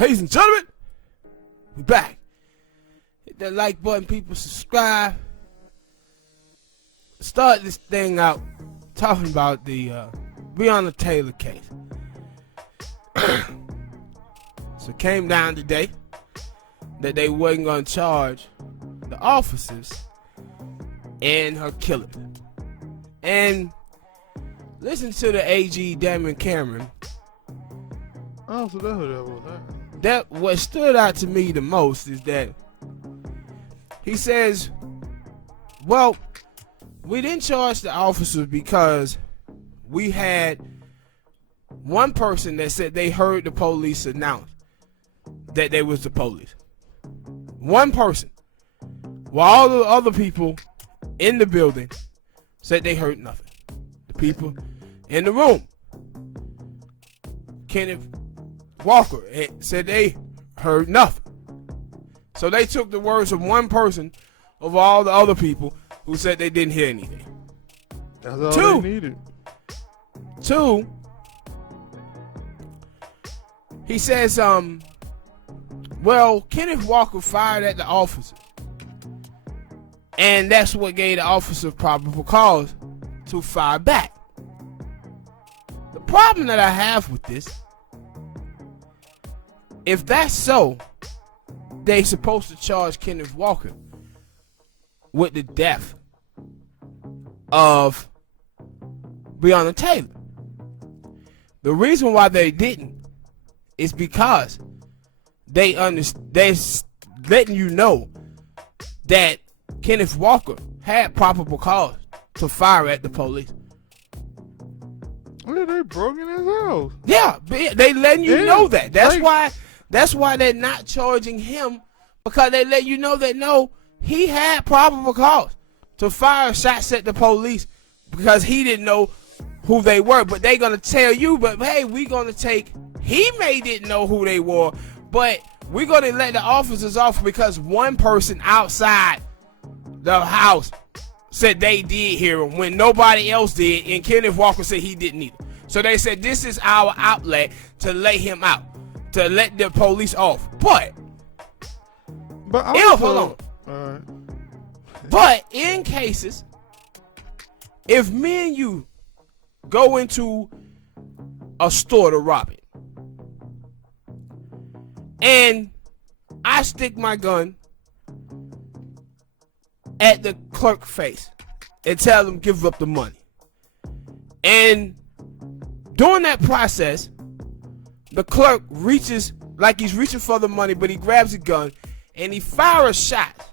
Ladies and gentlemen, we're back. Hit that like button, people. Subscribe. Start this thing out talking about the Breonna Taylor case. So it came down today that they wasn't going to charge the officers in her killing. And listen to the AG Damon Cameron. Oh, so that's who that was. That what stood out to me the most is that he says, well, we didn't charge the officers because we had one person that said they heard the police announce that they was the police. One person. While all the other people in the building said they heard nothing. The people in the room. Kenneth Walker said they heard nothing. So they took the words of one person over all the other people who said they didn't hear anything. That's all they needed. Two, he says, well, Kenneth Walker fired at the officer. And that's what gave the officer probable cause to fire back. The problem that I have with this, if that's so, they supposed to charge Kenneth Walker with the death of Breonna Taylor. The reason why they didn't is because they're letting you know that Kenneth Walker had probable cause to fire at the police. Yeah, they broke in his house. Yeah, they letting you know that. That's why they're not charging him, because they let you know that no, he had probable cause to fire shots at the police because he didn't know who they were. But they gonna tell you, but hey, we gonna take. He may didn't know who they were, but we're gonna let the officers off because one person outside the house said they did hear him when nobody else did, and Kenneth Walker said he didn't either. So they said this is our outlet to lay him out, to let the police off. But also, hold on. All right. But in cases, if me and you go into a store to rob it, and I stick my gun at the clerk face and tell him give up the money, and during that process, the clerk reaches like he's reaching for the money, but he grabs a gun and he fires a shot,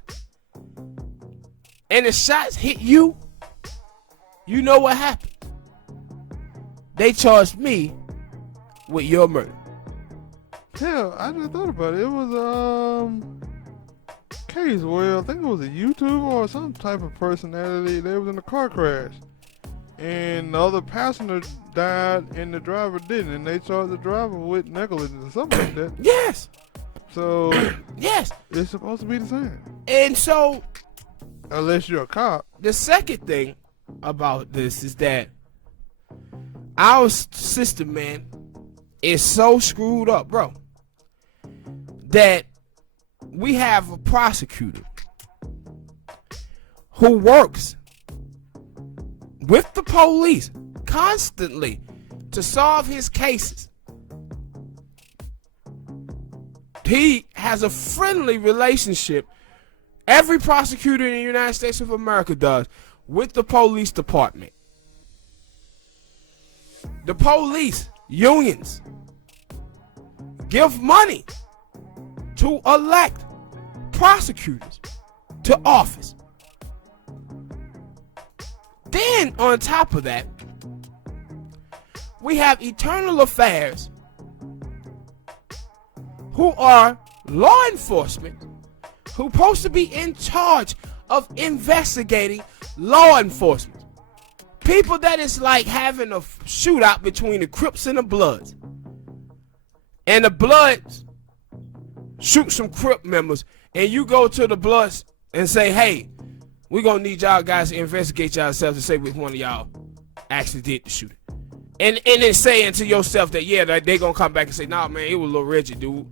and the shots hit you, you know what happened? They charged me with your murder. Hell, I just thought about it. It was a case where I think it was a YouTuber or some type of personality. They was in a car crash, and the other passenger died and the driver didn't, and they charged the driver with negligence or something like that. Yes. So yes, it's supposed to be the same. And so, unless you're a cop. The second thing about this is that our system, man, is so screwed up, bro, that we have a prosecutor who works with the police constantly to solve his cases. He has a friendly relationship, every prosecutor in the United States of America does, with the police department. The police unions give money to elect prosecutors to office. Then on top of that, we have Internal Affairs, who are law enforcement, who are supposed to be in charge of investigating law enforcement. People that is like having a shootout between the Crips and the Bloods. And the Bloods shoot some Crip members, and you go to the Bloods and say, hey, we're going to need y'all guys to investigate yourselves to say which one of y'all actually did the shooting. And then saying to yourself that, yeah, they're going to come back and say, nah, man, it was a little Reggie, dude.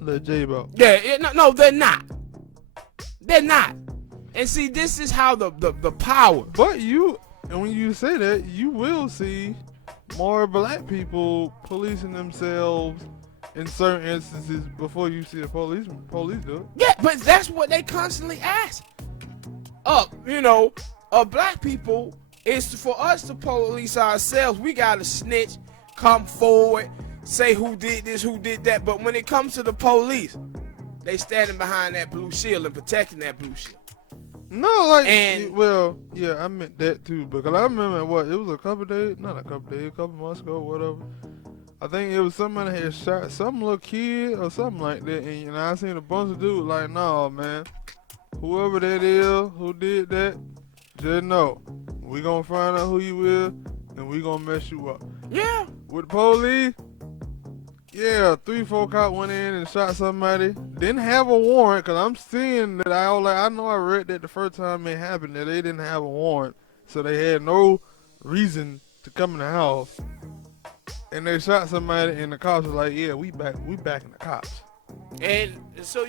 Let J about. Yeah, no, they're not. They're not. And see, this is how the power. But and when you say that, you will see more black people policing themselves in certain instances before you see the police do it. Yeah, but that's what they constantly ask. Black people, is for us to police ourselves, we gotta snitch, come forward, say who did this, who did that. But when it comes to the police, they standing behind that blue shield and protecting that blue shield. No, I meant that too, because I remember it was a couple months ago, whatever. I think it was somebody had shot some little kid or something like that, and I seen a bunch of dudes like, nah, man, whoever that is, who did that, just know, we gonna find out who you is, and we gonna mess you up. Yeah. With the police, 3-4 cops went in and shot somebody. Didn't have a warrant, because I'm seeing that I know I read that the first time it happened, that they didn't have a warrant. So they had no reason to come in the house. And they shot somebody, and the cops were like, yeah, we backing the cops. And so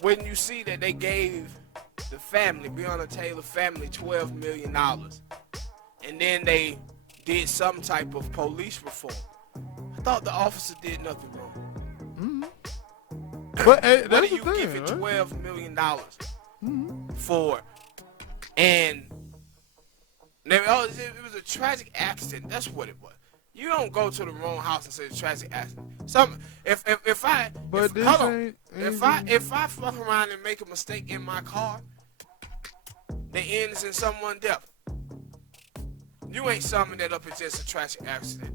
when you see that they gave the family, Breonna Taylor family, $12 million, and then they did some type of police reform, I thought the officer did nothing wrong. Mm-hmm. But hey, what do you give it $12 million for? And it was a tragic accident. That's what it was. You don't go to the wrong house and say it's a tragic accident. If I fuck around and make a mistake in my car, the end is in someone's death. You ain't summing that up as just a tragic accident.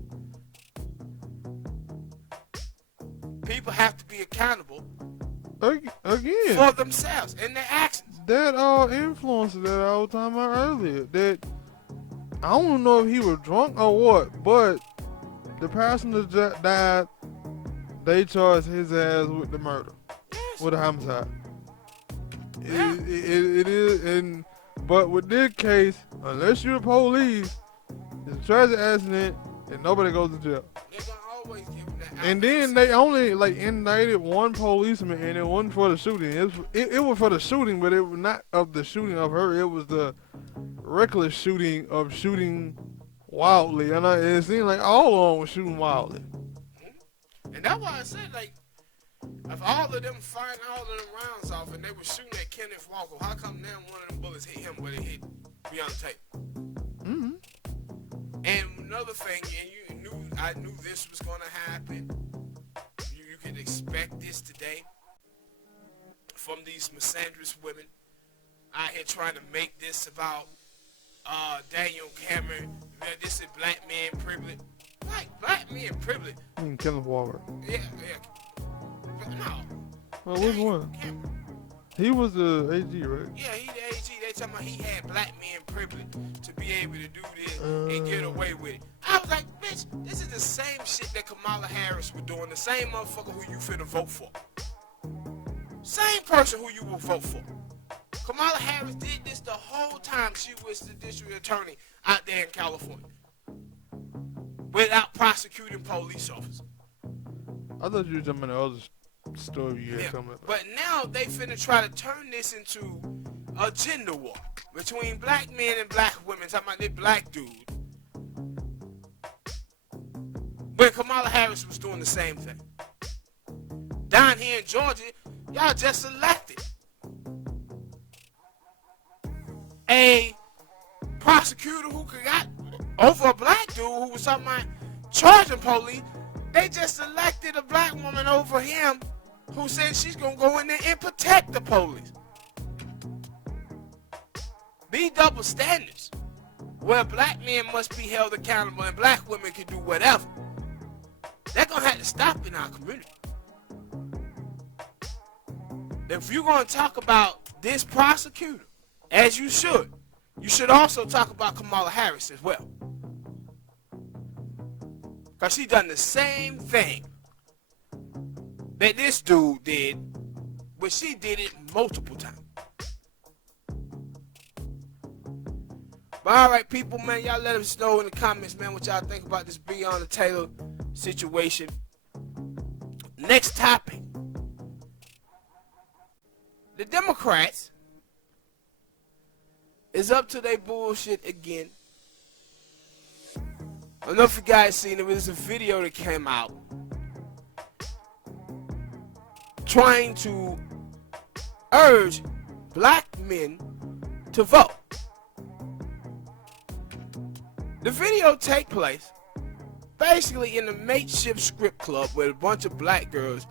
People have to be accountable again for themselves and their actions. That influences that I was talking about earlier. That I don't know if he was drunk or what, but the passenger died. They charged his ass with the murder, with a homicide. Yeah. It is, but with this case, unless you're the police, it's a tragic accident and nobody goes to jail. They're gonna always give them that. And then they only indicted one policeman, and it wasn't for the shooting. It was for the shooting, but it was not of the shooting of her. It was the reckless shooting of shooting wildly, and it seemed like all along was shooting wildly. And that's why I said, if all of them firing all of them rounds off and they were shooting at Kenneth Walker, how come now one of them bullets hit him, but it hit Breonna Taylor? Mm-hmm. And another thing, and I knew this was going to happen. You could expect this today from these misandrous women out here trying to make this about Daniel Cameron. This is black man privilege. Black men privilege. Kenneth Walker. Yeah. But no. Well, which one? Cameron. He was the AG, right? Yeah, he the AG. They talking about he had black men privilege to be able to do this and get away with it. I was like, bitch, this is the same shit that Kamala Harris was doing. The same motherfucker who you finna vote for. Same person who you will vote for. Kamala Harris did this the whole time she was the district attorney out there in California without prosecuting police officers. I thought you were talking about the other story you had coming up. But now they finna try to turn this into a gender war between black men and black women. Talking about this black dude. But Kamala Harris was doing the same thing. Down here in Georgia, y'all just elected a prosecutor who got over a black dude who was talking about charging police. They just elected a black woman over him who said she's going to go in there and protect the police. Be double standards where black men must be held accountable and black women can do whatever. They're going to have to stop in our community. If you're going to talk about this prosecutor, as you should also talk about Kamala Harris as well. Because she done the same thing that this dude did, but she did it multiple times. But all right, people, man, y'all let us know in the comments, man, what y'all think about this Breonna Taylor situation. Next topic. The Democrats is up to their bullshit again. I don't know if you guys seen it, but there's a video that came out trying to urge black men to vote. The video take place basically in a makeshift strip club with a bunch of black girls,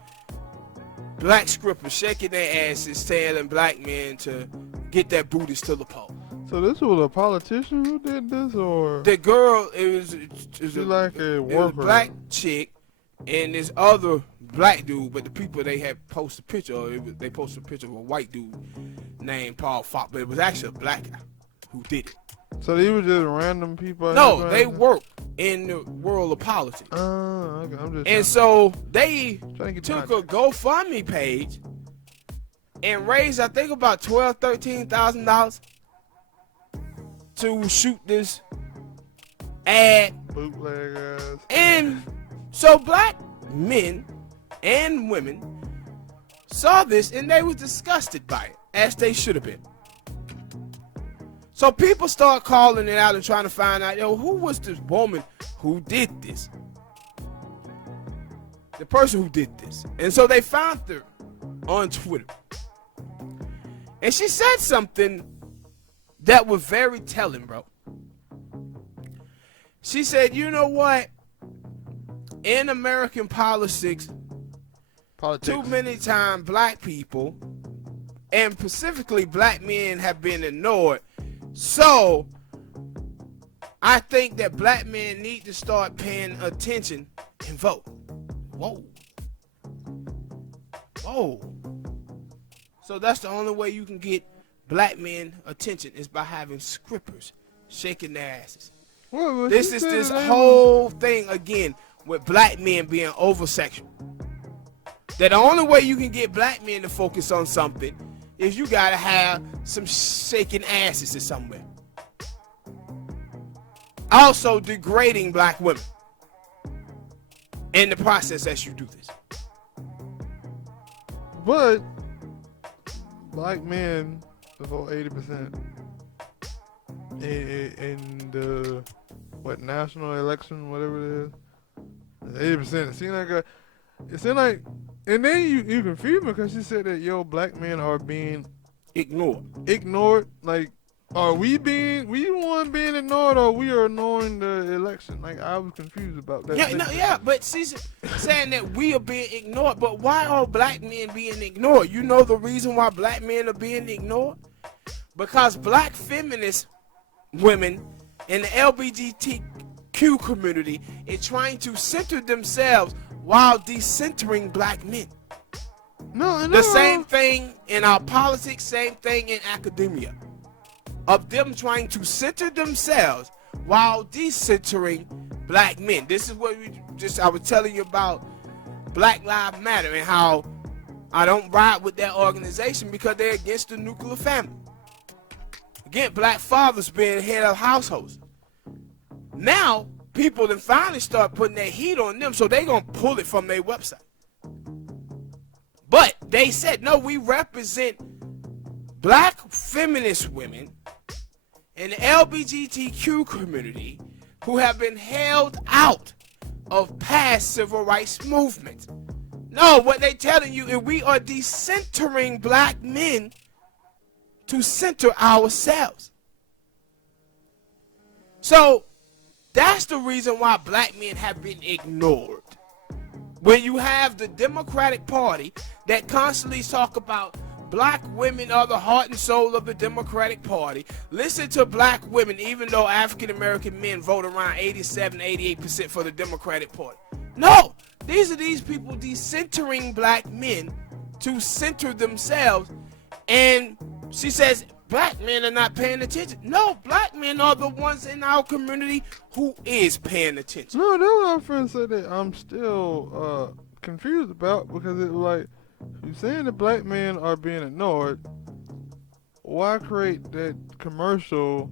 black strippers shaking their asses, telling black men to get their booties to the pole. So this was a politician who did this, or the girl? It was like a worker, it was a black chick, and this other black dude. But the people they had posted a picture of, they posted a picture of a white dude named Paul Fox, but it was actually a black guy who did it. So they were just random people? No, they work in the world of politics. Okay. I'm just and so they took a GoFundMe page and raised, I think, about $12,000-$13,000 to shoot this ad. Bootleg ass. And so black men and women saw this and they were disgusted by it, as they should have been. So people start calling it out and trying to find out, who was this woman who did this? The person who did this. And so they found her on Twitter. And she said something that was very telling, bro. She said, you know what? In American politics, too many times black people, and specifically black men, have been ignored. So, I think that black men need to start paying attention and vote. Whoa. Whoa. So that's the only way you can get black men attention is by having strippers shaking their asses. Well, this is this whole thing again with black men being over-sexual. That the only way you can get black men to focus on something is you gotta have some shaking asses or somewhere. Also degrading black women in the process as you do this. But black men vote 80% in the national election, whatever it is. 80%. It seemed like, and then you confused me because she said that black men are being ignored. Like, are we the one being ignored, or we are ignoring the election? Like, I was confused about that. But she's saying that we are being ignored. But why are black men being ignored? You know the reason why black men are being ignored? Because black feminist women in the LGBTQ community is trying to center themselves while decentering black men. No. The same thing in our politics, same thing in academia. Of them trying to center themselves while decentering black men. This is what I was telling you about Black Lives Matter and how I don't ride with that organization because they're against the nuclear family. Again, black fathers being head of households. Now, people then finally start putting their heat on them, so they're going to pull it from their website. But they said, no, we represent black feminist women in the LGBTQ community who have been held out of past civil rights movements. No, what they're telling you is we are decentering black men to center ourselves. So, that's the reason why black men have been ignored. When you have the Democratic Party that constantly talk about black women are the heart and soul of the Democratic Party. Listen to black women, even though African American men vote around 87-88% for the Democratic Party. No, these are these people decentering black men to center themselves. And she says black men are not paying attention. No, black men are the ones in our community who is paying attention. No, that's what my friend said that I'm still confused about, because it was like, you're saying that black men are being ignored. Why create that commercial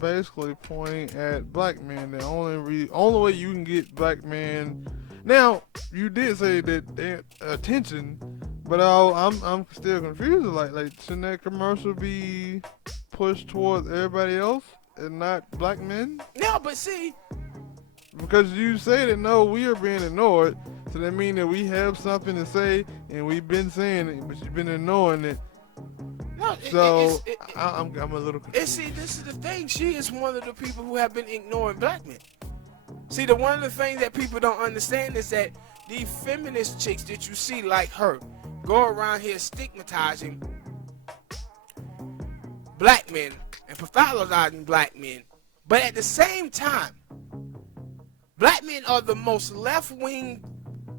basically pointing at black men. The only way you can get black men. Now, you did say that attention, but I'm still confused. Like shouldn't that commercial be pushed towards everybody else and not black men? No, but see, because you say that no, we are being ignored, so that means that we have something to say and we've been saying it, but you've been ignoring it. No, so I'm a little confused. See, this is the thing. She is one of the people who have been ignoring black men. See, one of the things that people don't understand is that these feminist chicks that you see like her go around here stigmatizing black men and pathologizing black men. But at the same time, black men are the most left-wing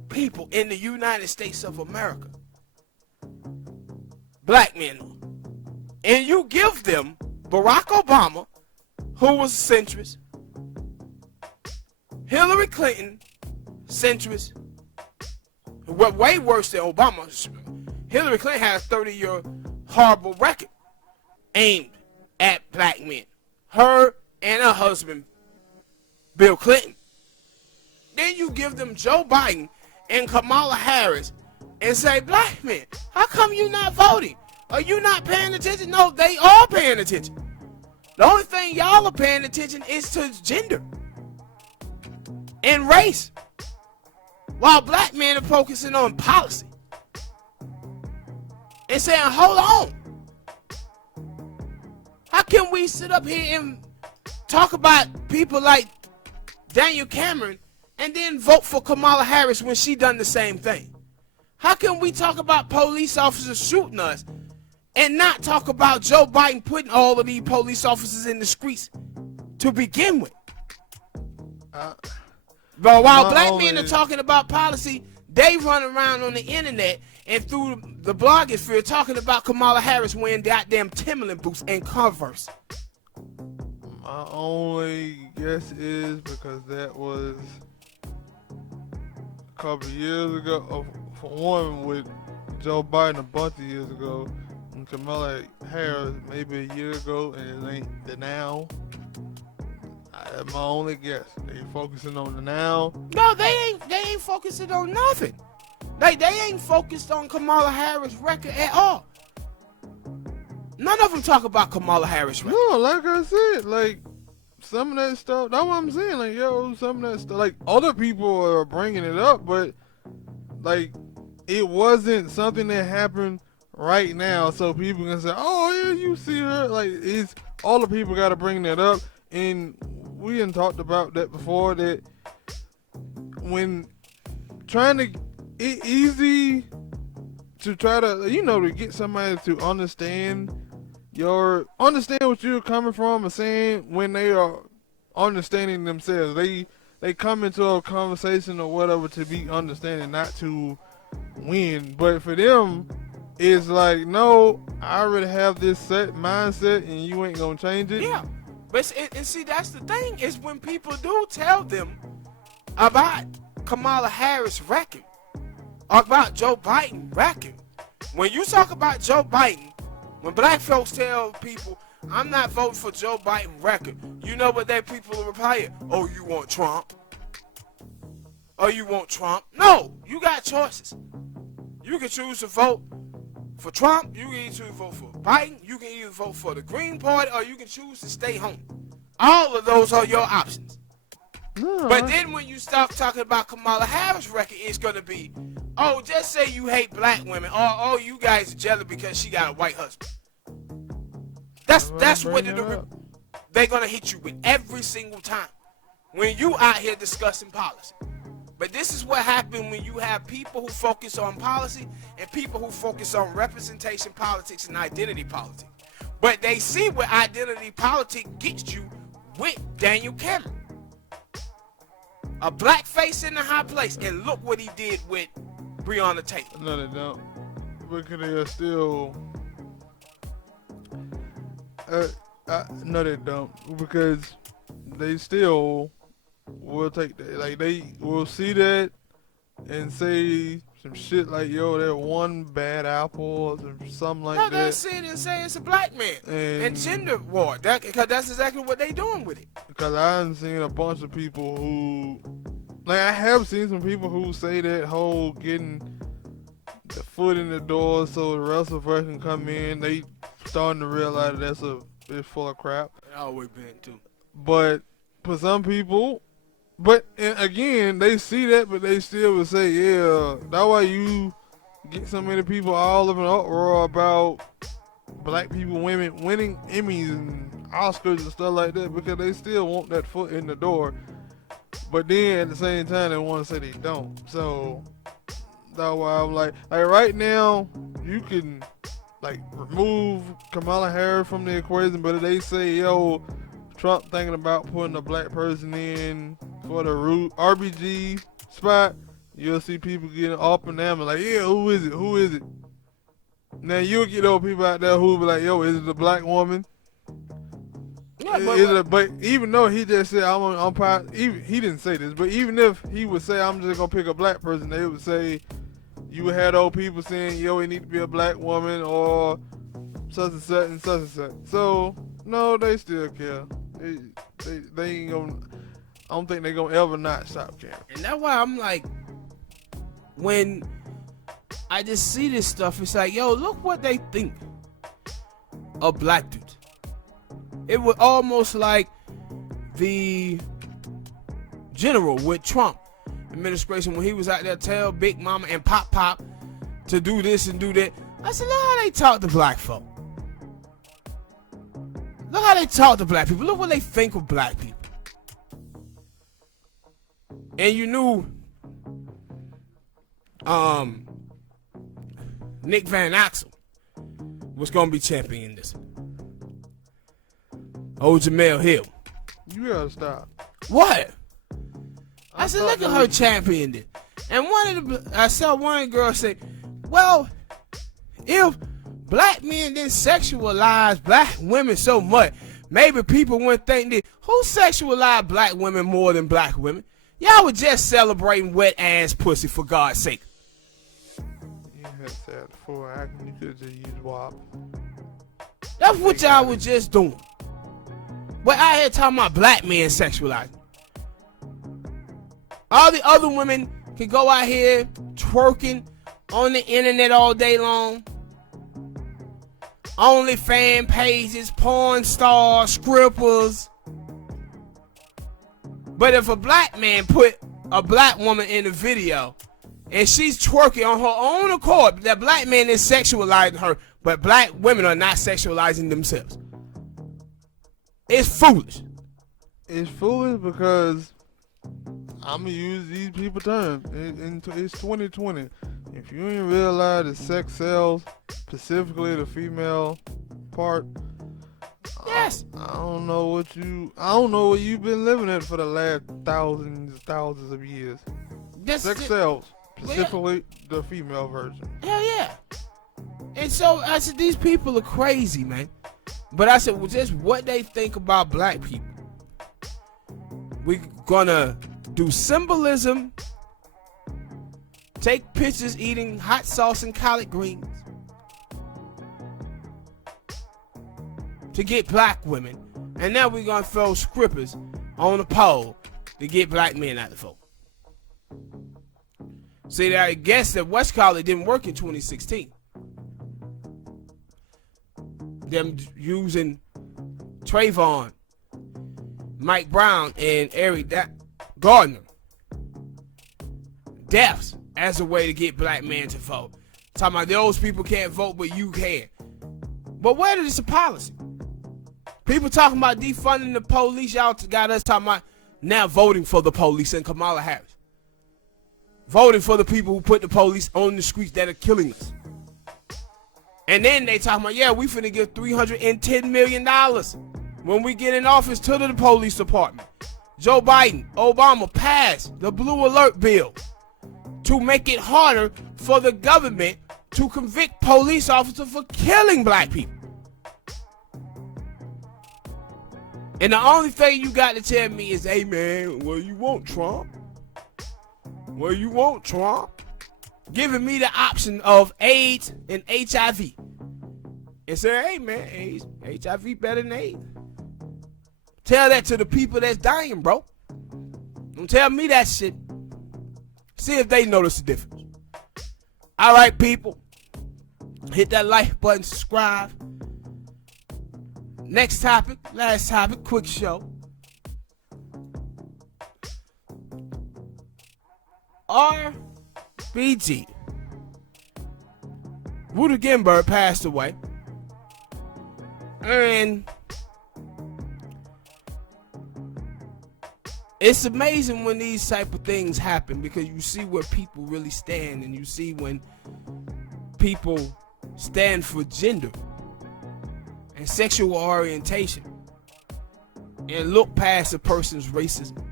people in the United States of America. Black men. And you give them Barack Obama, who was a centrist, Hillary Clinton, centrist, way worse than Obama. Hillary Clinton had a 30-year horrible record aimed at black men. Her and her husband, Bill Clinton. Then you give them Joe Biden and Kamala Harris and say, black men, how come you not voting? Are you not paying attention? No, they are paying attention. The only thing y'all are paying attention is to gender and race, while black men are focusing on policy and saying, hold on. How can we sit up here and talk about people like Daniel Cameron and then vote for Kamala Harris when she done the same thing? How can we talk about police officers shooting us and not talk about Joe Biden putting all of these police officers in the streets to begin with? But while black men are talking about policy, they run around on the internet and through the blogosphere talking about Kamala Harris wearing goddamn Timberland boots and Converse. My only guess is because that was a couple of years ago, for one with Joe Biden a bunch of years ago, and Kamala Harris maybe a year ago, and it ain't the now. That's my only guess. They focusing on the now. No, they ain't focusing on nothing. They ain't focused on Kamala Harris' record at all. None of them talk about Kamala Harris' record. No, like I said, like some of that stuff. That's what I'm saying. Like some of that stuff. Like other people are bringing it up, but like it wasn't something that happened right now, so people can say, "Oh yeah, you see her." Like it's all the people got to bring that up, and we done talked about that before. That when trying to, it's easy to try to, to get somebody to understand what you're coming from and saying when they are understanding themselves. They come into a conversation or whatever to be understanding, not to win. But for them, it's like, no, I already have this set mindset and you ain't gonna change it. Yeah. But and see, that's the thing, is when people do tell them about Kamala Harris' record, or about Joe Biden record. When you talk about Joe Biden, when black folks tell people, I'm not voting for Joe Biden record, you know what that people will reply? Oh, you want Trump? Oh, you want Trump? No, you got choices. You can choose to vote for Trump, you can either choose to vote for Biden, you can either vote for the Green Party, or you can choose to stay home. All of those are your options. No. But then when you start talking about Kamala Harris' record, it's going to be, oh, just say you hate black women, or oh, you guys are jealous because she got a white husband. That's what they're going to hit you with every single time when you out here discussing policy. But this is what happens when you have people who focus on policy and people who focus on representation politics and identity politics. But they see what identity politics gets you with Daniel Cameron. A black face in the high place, and look what he did with Breonna Taylor. No, they don't. Because they are still... no, they don't. Because they still will take that. Like, they will see that and say some shit like, yo, that one bad apple or something like that. No, they'll sit and say it's a black man and gender war. Because that's exactly what they doing with it. Because I haven't seen a bunch of people who, like, I have seen some people who say that whole getting the foot in the door so the rest of us can come in. They starting to realize it's full of crap. It always been too. But for some people, and again, they see that, but they still would say, yeah, that's why you get so many people all of an uproar about black people, women winning Emmys and Oscars and stuff like that, because they still want that foot in the door. But then at the same time, they want to say they don't. So that's why I'm like right now, you can like remove Kamala Harris from the equation, but if they say, yo, Trump thinking about putting a black person in for the RBG spot, you'll see people getting up and down like, yeah, who is it? Who is it? Now you'll get those people out there who be like, yo, is it a black woman? Yeah, but even though he just said I'm proud, he didn't say this, but even if he would say I'm just gonna pick a black person, they would say you would have those people saying, yo, it need to be a black woman or such and such and such and such. So no, they still care. They ain't gonna. I don't think they're gonna ever not stop caring. And that's why I'm like, when I just see this stuff, it's like, yo, look what they think of black dudes. It was almost like the general with Trump administration when he was out there tell Big Mama and Pop to do this and do that. I said, look how they talk to black folk. Look how they talk to black people. Look what they think of black people. And you knew Nick Van Axel was going to be championing this. Oh, Jamel Hill. You gotta stop. What? I said, look at her champion it. And I saw one girl say, well, if black men didn't sexualize black women so much, maybe people wouldn't think that. Who sexualized black women more than black women? Y'all were just celebrating wet ass pussy, for God's sake. You had said before, acting, you could have just used WAP. That's what y'all were just doing. But I here talking about black men sexualizing. All the other women can go out here twerking on the internet all day long. OnlyFans pages, porn stars, strippers. But if a black man put a black woman in a video and she's twerking on her own accord, that black man is sexualizing her, but black women are not sexualizing themselves. It's foolish. It's foolish because I'm going to use these people's terms. It's 2020. If you ain't realize that sex sells, specifically the female part, yes. I don't know what you've been living at for the last thousands of years. Sex sells, specifically the female version. Hell yeah. And so I said, these people are crazy, man. But I said, well, just what they think about black people. We're gonna do symbolism, take pictures eating hot sauce and collard greens to get black women, and now we're gonna throw strippers on the pole to get black men out the fold. See, I guess that West College didn't work in 2016. Them using Trayvon, Mike Brown, and Eric Gardner deaths as a way to get black men to vote. Talking about those people can't vote, but you can. But where is the policy? People talking about defunding the police. Y'all got us talking about now voting for the police and Kamala Harris. Voting for the people who put the police on the streets that are killing us. And then they talking about, yeah, we finna give $310 million when we get in office to the police department. Joe Biden, Obama passed the Blue Alert bill to make it harder for the government to convict police officers for killing black people. And the only thing you got to tell me is, hey man, well, you want Trump? Well, you want Trump? giving me the option of AIDS and HIV. And say, hey man, AIDS, HIV better than AIDS. Tell that to the people that's dying, bro. Don't tell me that shit. See if they notice the difference. All right, people. Hit that like button, subscribe. Next topic, last topic, quick show. RBG. Ruth Ginsburg passed away. And it's amazing when these type of things happen, because you see where people really stand, and you see when people stand for gender and sexual orientation and look past a person's racism.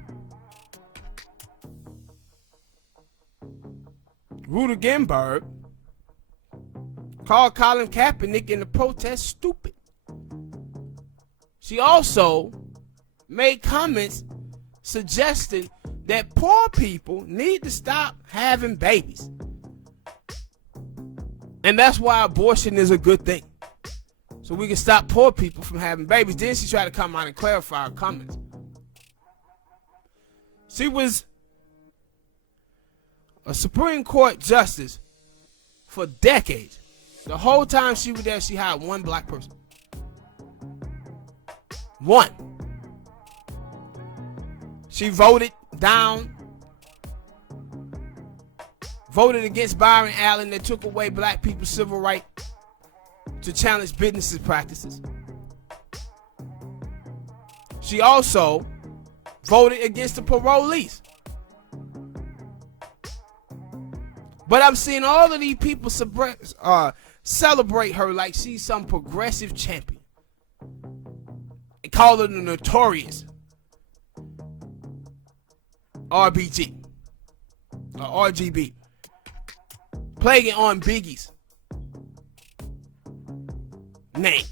Ruth Ginsburg called Colin Kaepernick in the protest stupid. She also made comments suggesting that poor people need to stop having babies. And that's why abortion is a good thing. So we can stop poor people from having babies. Then she tried to come out and clarify her comments. She was a Supreme Court justice for decades. The whole time she was there, she hired one black person. One. She voted against Byron Allen that took away black people's civil right to challenge business practices. She also voted against the parolees. But I'm seeing all of these people celebrate her like she's some progressive champion. They call her the notorious RBG or RGB, plaguing on Biggie's name.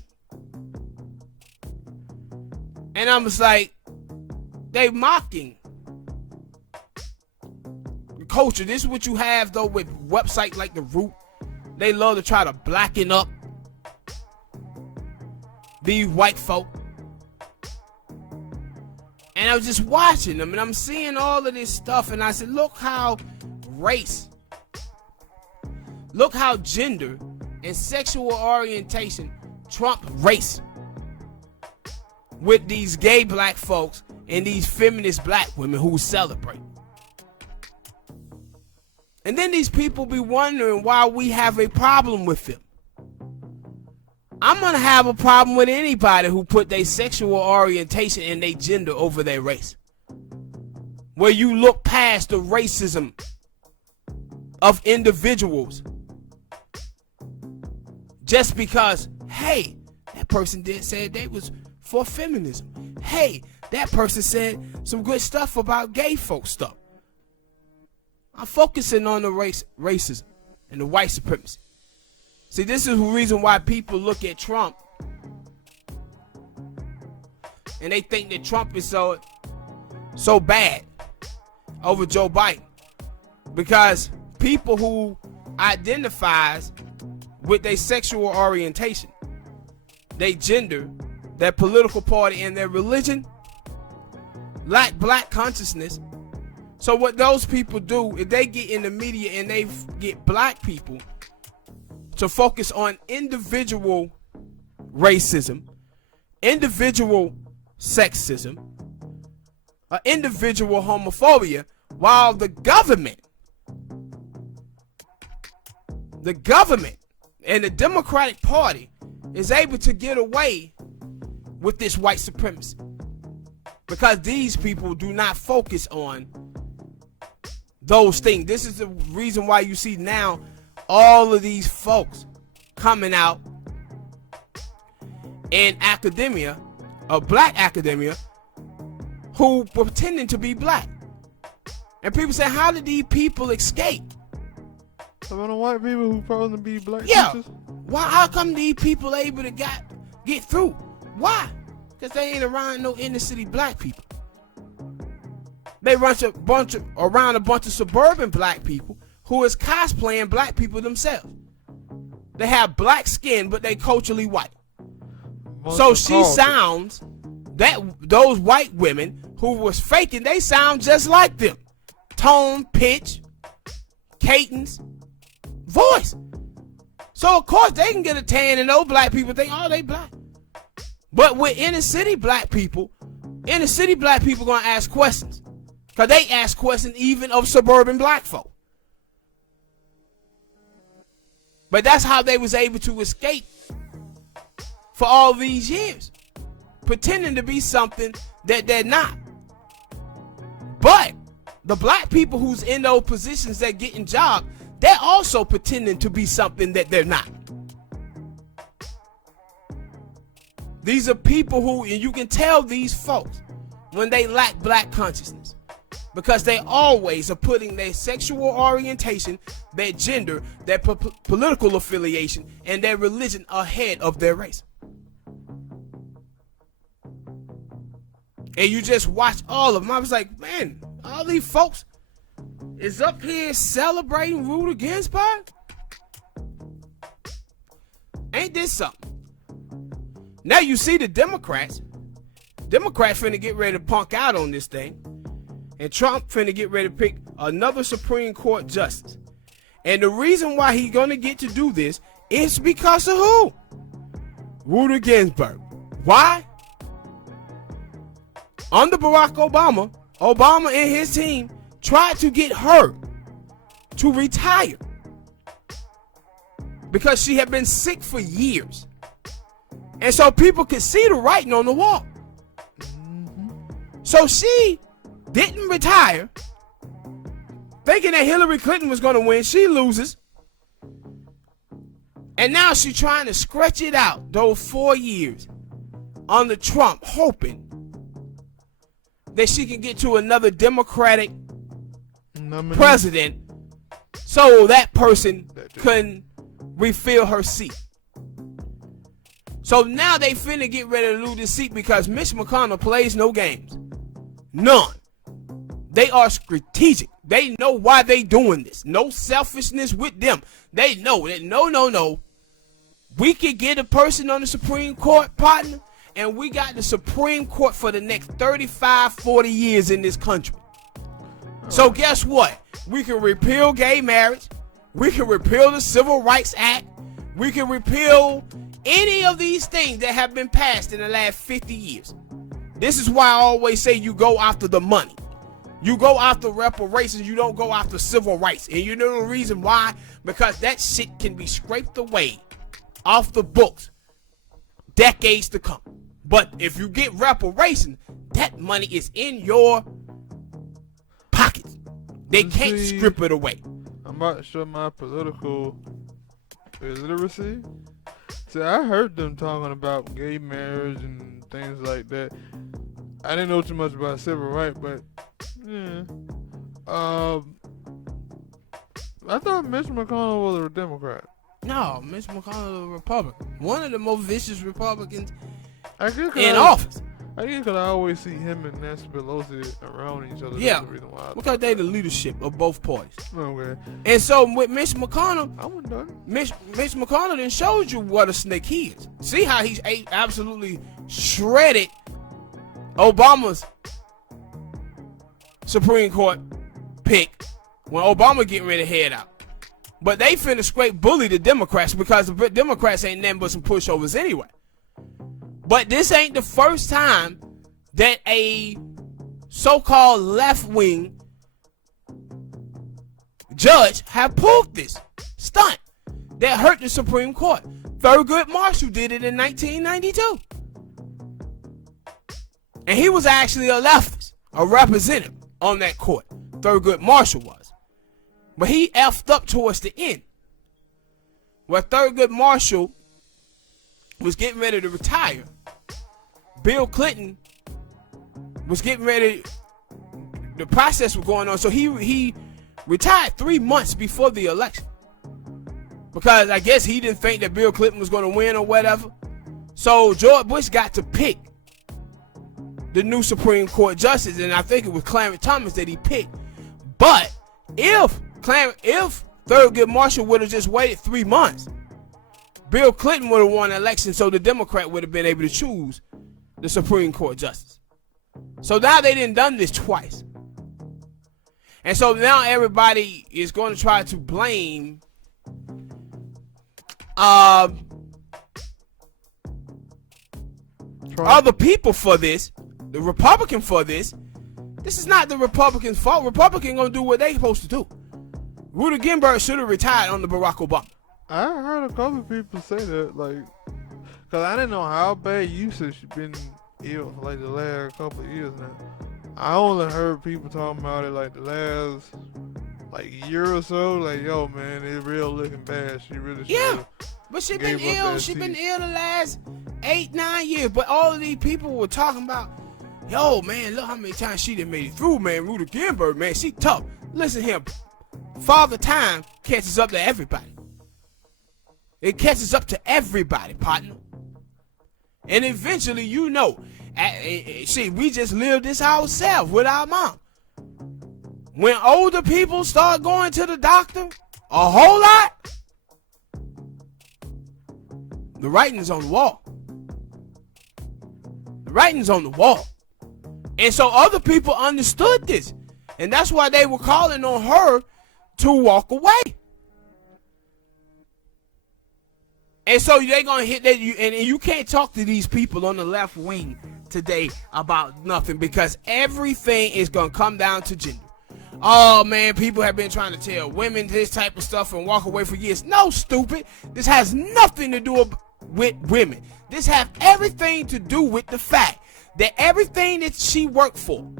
And I'm just like, they mocking the culture. This is what you have though with websites like The Root. They love to try to blacken up these white folk. And I was just watching them, and I'm seeing all of this stuff, and I said, look how race, look how gender and sexual orientation trump race with these gay black folks and these feminist black women who celebrate. And then these people be wondering why we have a problem with them. I'm going to have a problem with anybody who put their sexual orientation and their gender over their race. Where you look past the racism of individuals just because, hey, that person said they was for feminism. Hey, that person said some good stuff about gay folks stuff. I'm focusing on the racism and the white supremacy. See, this is the reason why people look at Trump and they think that Trump is so bad over Joe Biden. Because people who identifies with their sexual orientation, their gender, their political party, and their religion lack black consciousness. So what those people do, if they get in the media and they get black people to focus on individual racism, individual sexism, individual homophobia, while the government and the Democratic Party is able to get away with this white supremacy. Because these people do not focus on those things. This is the reason why you see now all of these folks coming out in academia, black academia, who pretending to be black. And people say, how did these people escape? Some of the white people who supposed to be black Yeah. teachers? Why? How come these people able to get through? Why? Because they ain't around no inner city black people. They run around a bunch of suburban black people who is cosplaying black people themselves. They have black skin, but they culturally white. So she sounds that those white women who was faking, they sound just like them. Tone, pitch, cadence, voice. So of course they can get a tan, and those black people think, oh, they black. But with inner city black people gonna ask questions, because they ask questions even of suburban black folk. But that's how they was able to escape for all these years, pretending to be something that they're not. But the black people who's in those positions that getting jobs, they're also pretending to be something that they're not. These are people who, and you can tell these folks when they lack black consciousness, because they always are putting their sexual orientation, their gender, their political affiliation, and their religion ahead of their race. And you just watch all of them. I was like, man, all these folks is up here celebrating Ruth Ginsburg? Ain't this something? Now you see the Democrats finna get ready to punk out on this thing. And Trump finna get ready to pick another Supreme Court justice. And the reason why he gonna get to do this is because of who? Ruth Ginsburg. Why? Under Barack Obama and his team tried to get her to retire because she had been sick for years. And so people could see the writing on the wall. So she didn't retire, thinking that Hillary Clinton was going to win. She loses. And now she's trying to stretch it out those 4 years under Trump, hoping that she can get to another Democratic president so that person can refill her seat. So now they finna get ready to lose this seat because Mitch McConnell plays no games. None. They are strategic. They know why they doing this. No selfishness with them. They know that no. We could get a person on the Supreme Court, partner, and we got the Supreme Court for the next 35, 40 years in this country. So guess what? We can repeal gay marriage. We can repeal the Civil Rights Act. We can repeal any of these things that have been passed in the last 50 years. This is why I always say you go after the money. You go after reparations. You don't go after civil rights. And you know the reason why? Because that shit can be scraped away off the books decades to come. But if you get reparations, that money is in your pockets. They can't strip it away. I'm about to show my political illiteracy. See, I heard them talking about gay marriage and things like that. I didn't know too much about civil rights, but yeah. I thought Mitch McConnell was a Democrat. No, Mitch McConnell is a Republican. One of the most vicious Republicans in office. I guess because I always see him and Nancy Pelosi around each other. Yeah, that's the reason why because they the leadership of both parties. Okay. And so with Mitch McConnell, I wasn't done. Mitch McConnell then showed you what a snake he is. See how he's absolutely shredded Obama's Supreme Court pick when Obama getting ready to head out. But they finna scrape bully the Democrats because the Democrats ain't nothing but some pushovers anyway. But this ain't the first time that a so-called left-wing judge have pulled this stunt that hurt the Supreme Court. Thurgood Marshall did it in 1992. And he was actually a leftist, a representative on that court. Thurgood Marshall was. But he effed up towards the end. Where Thurgood Marshall was getting ready to retire, Bill Clinton was getting ready, the process was going on, so he retired 3 months before the election. Because I guess he didn't think that Bill Clinton was going to win or whatever. So George Bush got to pick the new Supreme Court justice, and I think it was Clarence Thomas that he picked. But if if Thurgood Marshall would have just waited 3 months, Bill Clinton would have won the election, so the Democrat would have been able to choose the Supreme Court justice. So now they done done this twice. And so now everybody is going to try to blame other people for this, the Republican for this. This is not the Republicans' fault. Republicans going to do what they supposed to do. Ruth Ginsburg should have retired under Barack Obama. I heard a couple of people say that, like, because I didn't know how bad usage been ill for like the last couple of years now. I only heard people talking about it like the last like year or so. Like, yo, man, it's real looking bad. She really should. Yeah, but she been ill. She been ill the last 8-9 years. But all of these people were talking about, yo, man, look how many times she done made it through, man. Ruth Ginsburg, man, she tough. Listen here, Father Time catches up to everybody. It catches up to everybody, partner. And eventually, you know, see, we just lived this ourselves with our mom. When older people start going to the doctor a whole lot, the writing's on the wall. The writing's on the wall. And so other people understood this. And that's why they were calling on her to walk away. And so they're going to hit that. And you can't talk to these people on the left wing today about nothing, because everything is going to come down to gender. Oh, man, people have been trying to tell women this type of stuff and walk away for years. No, stupid. This has nothing to do with women. This has everything to do with the fact that everything that she worked for,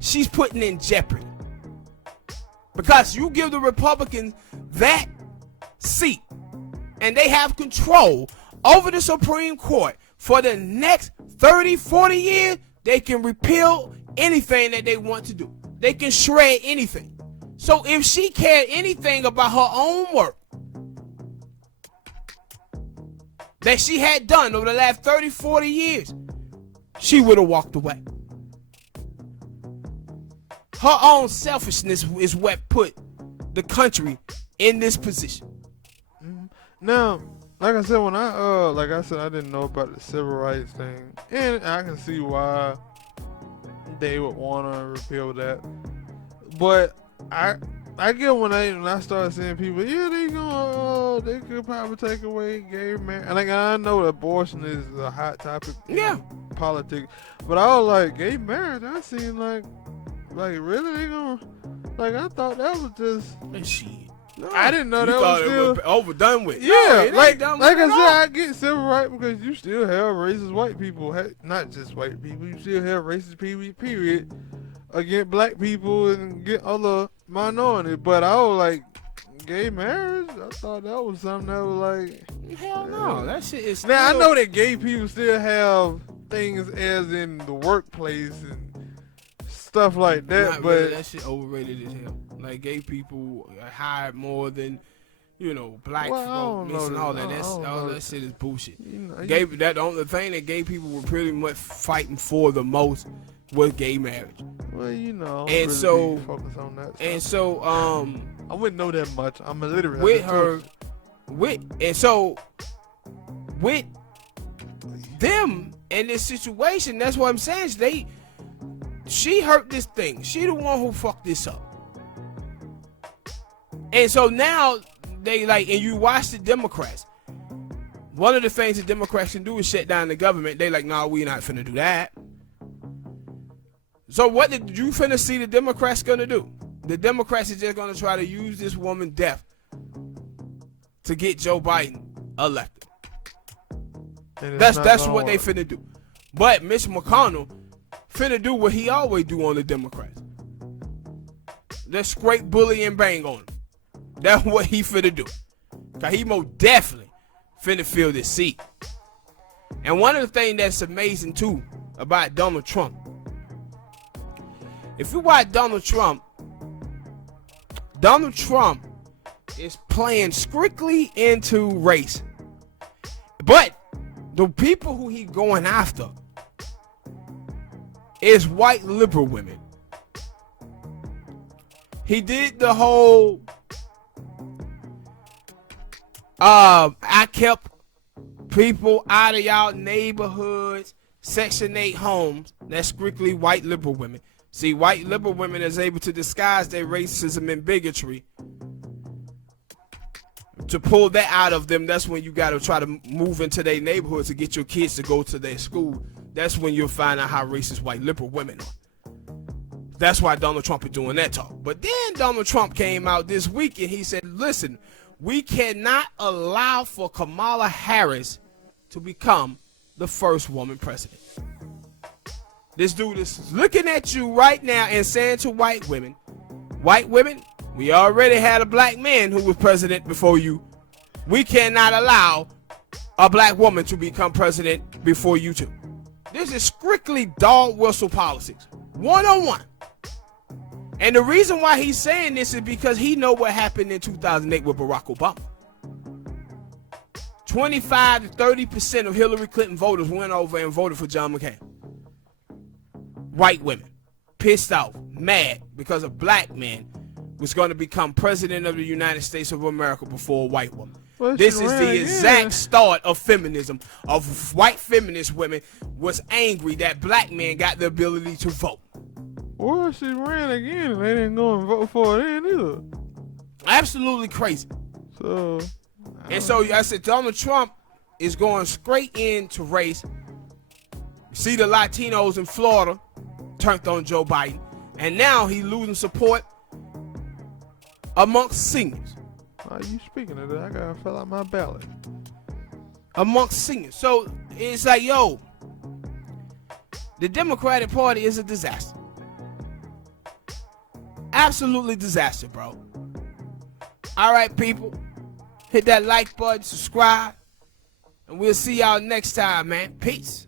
she's putting in jeopardy. Because you give the Republicans that seat, and they have control over the Supreme Court for the next 30, 40 years, they can repeal anything that they want to do. They can shred anything. So if she cared anything about her own work that she had done over the last 30, 40 years, she would have walked away. Her own selfishness is what put the country in this position. Now, like I said, I didn't know about the civil rights thing, and I can see why they would want to repeal that. But I get when I start seeing people, they could probably take away gay marriage. And I know that abortion is a hot topic in politics, but I was like, gay marriage, that seemed like really they gonna, like, I thought that was just shit. No, I didn't know that was still it was overdone with. Yeah, no, like I said, I get civil rights because you still have racist white people, not just white people. You still have racist people, period, against black people and against other minorities. But I was like, gay marriage? I thought that was something that was like, hell no, that shit is. Now I know that gay people still have things as in the workplace and stuff like that, but really, that shit overrated as hell. Like, gay people are hired more than, black folks and all that. All that shit is bullshit. The only thing that gay people were pretty much fighting for the most was gay marriage. Well, and really so focus on that. And so, I wouldn't know that much. I'm illiterate. With them in this situation, that's what I'm saying. She hurt this thing. She the one who fucked this up. And so now they and you watch the Democrats. One of the things the Democrats can do is shut down the government. They like, nah, we not finna do that. So what did you finna see the Democrats gonna do? The Democrats are just gonna try to use this woman's death to get Joe Biden elected. That's what they finna do. But Mitch McConnell finna do what he always do on the Democrats. Let's scrape, bully, and bang on him. That's what he finna do. Cause he most definitely finna fill this seat. And one of the things that's amazing too about Donald Trump, if you watch Donald Trump is playing strictly into race. But the people who he going after is white liberal women. He did the whole I kept people out of y'all neighborhoods, Section 8 homes. That's strictly white liberal women. See, white liberal women is able to disguise their racism and bigotry. To pull that out of them, that's when you got to try to move into their neighborhoods to get your kids to go to their school. That's when you'll find out how racist white liberal women are. That's why Donald Trump is doing that talk. But then Donald Trump came out this week and he said, listen, we cannot allow for Kamala Harris to become the first woman president. This dude is looking at you right now and saying to white women, we already had a black man who was president before you. We cannot allow a black woman to become president before you too. This is strictly dog whistle politics, 101. And the reason why he's saying this is because he know what happened in 2008 with Barack Obama. 25 to 30% of Hillary Clinton voters went over and voted for John McCain. White women, pissed off, mad because a black man was going to become president of the United States of America before a white woman. Well, this is the exact start of feminism, of white feminist women was angry that black men got the ability to vote. Well, she ran again and they didn't go and vote for her then either. Absolutely crazy. So, I said Donald Trump is going straight into race. You see the Latinos in Florida turned on Joe Biden, and now he's losing support amongst seniors. Are you speaking of that? I gotta fill out my ballot. Amongst seniors. So it's like, yo, the Democratic Party is a disaster. Absolutely disaster, bro. All right, people. Hit that like button, subscribe, and we'll see y'all next time, man. Peace.